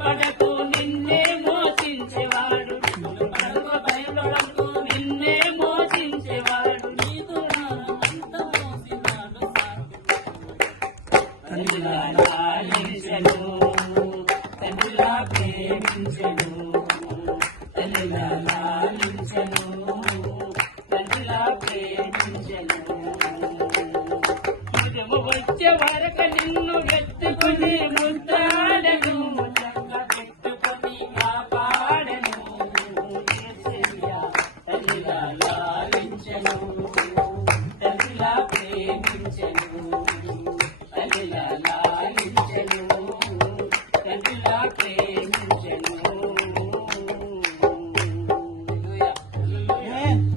భయపడకు నిన్నే మోసించేవాడు భయపడకు నిన్నే మోసించేవాడు నీకు అంత మోసినాడు తండ్రిలా లాలించెను తండ్రిలా ప్రేమించెను